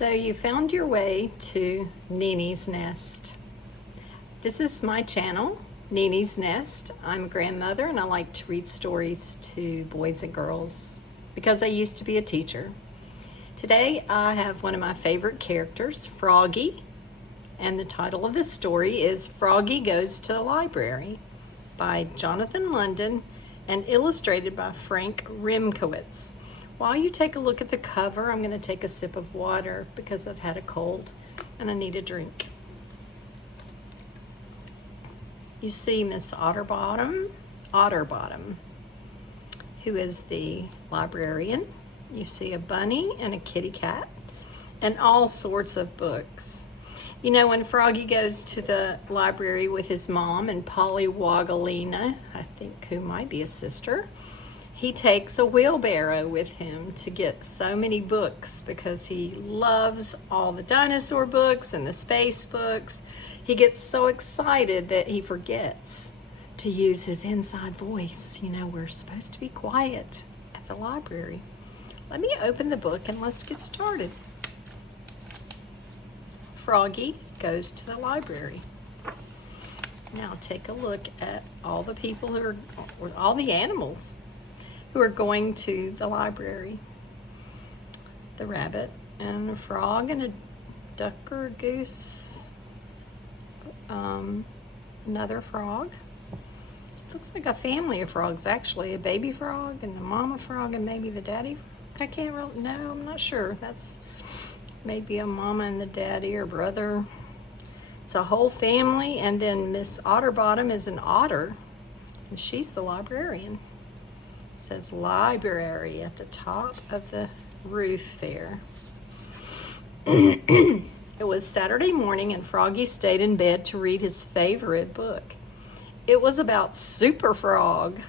So you found your way to Nini's Nest. This is my channel, Nini's Nest. I'm a grandmother and I like to read stories to boys and girls because I used to be a teacher. Today I have one of my favorite characters, Froggy, and the title of the story is Froggy Goes to the Library by Jonathan London and illustrated by Frank Rimkowitz. While you take a look at the cover, I'm going to take a sip of water because I've had a cold and I need a drink. You see Miss Otterbottom, who is the librarian. You see a bunny and a kitty cat and all sorts of books. You know, when Froggy goes to the library with his mom and Polly Wogalina, I think who might be a sister, he takes a wheelbarrow with him to get so many books because he loves all the dinosaur books and the space books. He gets so excited that he forgets to use his inside voice. You know, we're supposed to be quiet at the library. Let me open the book and let's get started. Froggy Goes to the Library. Now take a look at all the people who are, or all the animals who are going to the library. The rabbit and a frog and a duck or a goose. Another frog. It looks like a family of frogs actually. A baby frog and a mama frog and maybe the daddy. I can't really, no, I'm not sure. That's maybe a mama and the daddy or brother. It's a whole family, and then Miss Otterbottom is an otter and she's the librarian. It says library at the top of the roof there. It was Saturday morning and Froggy stayed in bed to read his favorite book. It was about Super Frog.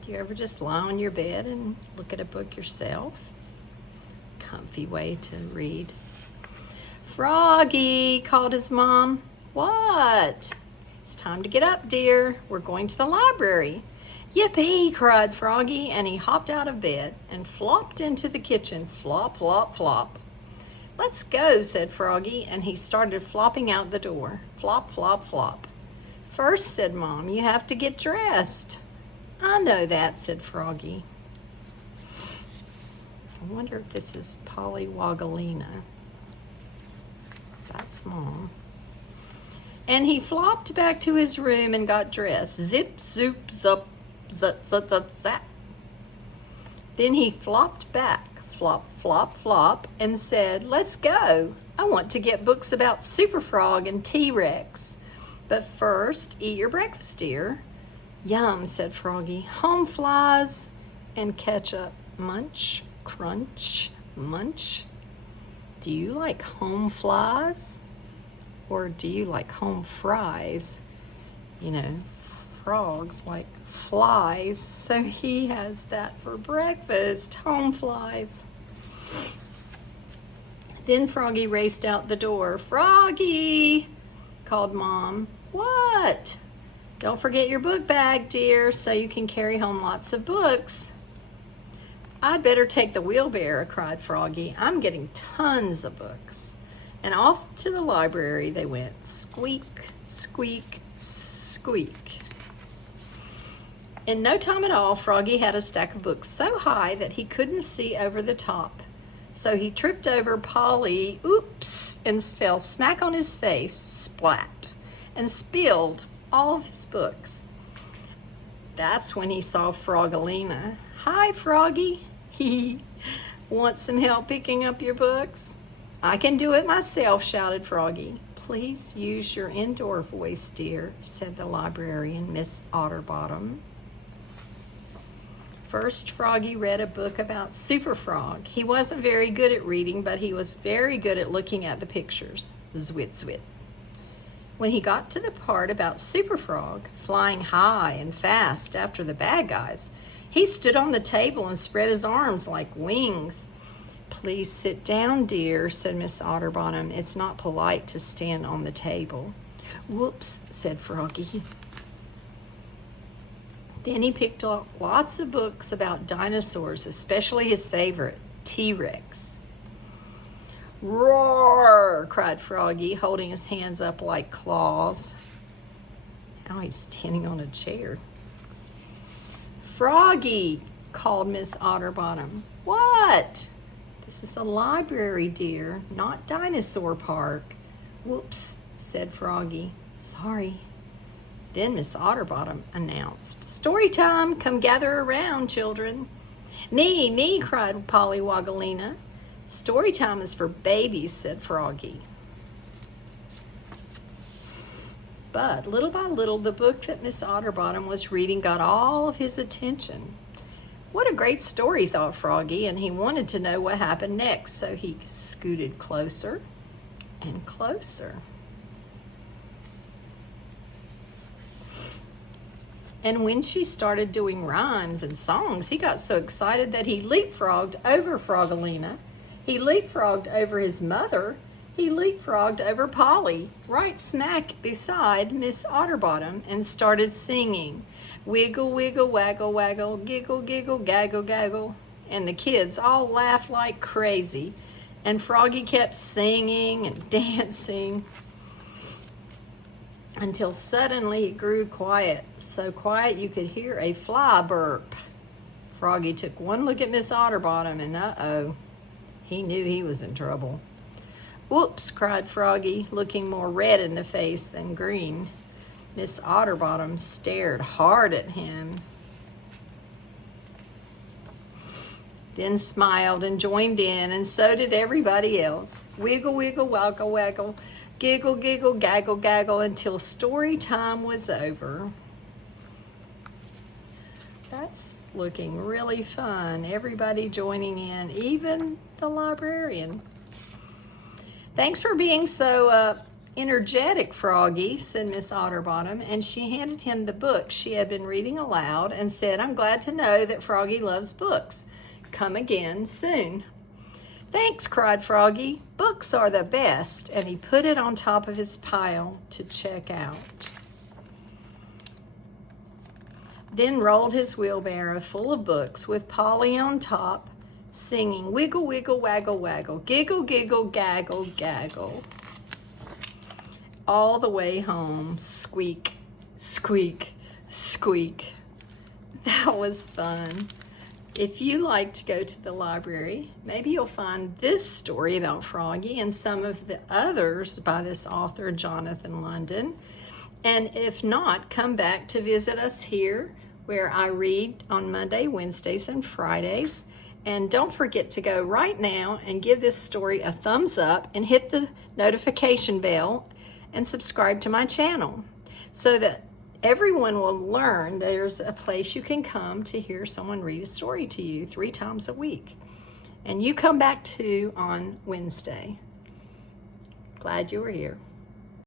Do you ever just lie on your bed and look at a book yourself? It's a comfy way to read. Froggy, called his mom. What? It's time to get up, dear. We're going to the library. Yippee, cried Froggy, and he hopped out of bed and flopped into the kitchen. Flop, flop, flop. Let's go, said Froggy, and he started flopping out the door. Flop, flop, flop. First, said Mom, you have to get dressed. I know that, said Froggy. I wonder if this is Polly Wogalina. That's Mom. And he flopped back to his room and got dressed. Zip, zoop, zup, zut, zut, zut, zap. Then he flopped back, flop, flop, flop, and said, let's go. I want to get books about Super Frog and T-Rex. But first, eat your breakfast, dear. Yum, said Froggy. Home flies and ketchup. Munch, crunch, munch. Do you like home flies? Or do you like home fries? You know, frogs like flies, so he has that for breakfast, home flies. Then Froggy raced out the door. Froggy, called Mom. What? Don't forget your book bag, dear, so you can carry home lots of books. I'd better take the wheelbarrow, cried Froggy. I'm getting tons of books. And off to the library they went. Squeak, squeak, squeak. In no time at all, Froggy had a stack of books so high that he couldn't see over the top. So he tripped over Polly, oops, and fell smack on his face, splat, and spilled all of his books. That's when he saw Frogalina. Hi, Froggy. He want some help picking up your books? I can do it myself, shouted Froggy. Please use your indoor voice, dear, said the librarian, Miss Otterbottom. First, Froggy read a book about Super Frog. He wasn't very good at reading, but he was very good at looking at the pictures. Zwit, zwit. When he got to the part about Super Frog flying high and fast after the bad guys, he stood on the table and spread his arms like wings. Please sit down, dear, said Miss Otterbottom. It's not polite to stand on the table. Whoops, said Froggy. Then he picked up lots of books about dinosaurs, especially his favorite, T-Rex. Roar, cried Froggy, holding his hands up like claws. Now he's standing on a chair. Froggy, called Miss Otterbottom. What? This is a library, dear, not dinosaur park. Whoops, said Froggy. Sorry. Then Miss Otterbottom announced, Story time, come gather around, children. Me, cried Polly Woggalina. Story time is for babies, said Froggy. But little by little, the book that Miss Otterbottom was reading got all of his attention. What a great story, thought Froggy, and he wanted to know what happened next, so he scooted closer and closer. And when she started doing rhymes and songs, he got so excited that he leapfrogged over Froggalina. He leapfrogged over his mother. He leapfrogged over Polly, right smack beside Miss Otterbottom, and started singing, Wiggle, wiggle, waggle, waggle, giggle, giggle, gaggle, gaggle. And the kids all laughed like crazy. And Froggy kept singing and dancing until suddenly it grew quiet, so quiet you could hear a fly burp. Froggy took one look at Miss Otterbottom and uh-oh, he knew he was in trouble. Whoops, cried Froggy, looking more red in the face than green. Miss Otterbottom stared hard at him, then smiled and joined in, and so did everybody else. Wiggle, wiggle, waggle, waggle, giggle, giggle, gaggle, gaggle, until story time was over. That's looking really fun. Everybody joining in, even the librarian. Thanks for being so energetic, Froggy, said Miss Otterbottom, and she handed him the book she had been reading aloud and said, I'm glad to know that Froggy loves books. Come again soon. Thanks, cried Froggy. Books are the best, and he put it on top of his pile to check out. Then rolled his wheelbarrow full of books with Polly on top, singing wiggle, wiggle, waggle, waggle, giggle, giggle, gaggle, gaggle. All the way home, squeak, squeak, squeak. That was fun. If you like to go to the library, maybe you'll find this story about Froggy and some of the others by this author, Jonathan London. And if not, come back to visit us here where I read on Monday, Wednesdays, and Fridays. And don't forget to go right now and give this story a thumbs up and hit the notification bell and subscribe to my channel so that everyone will learn there's a place you can come to hear someone read a story to you 3 times a week. And you come back too on Wednesday. Glad you were here.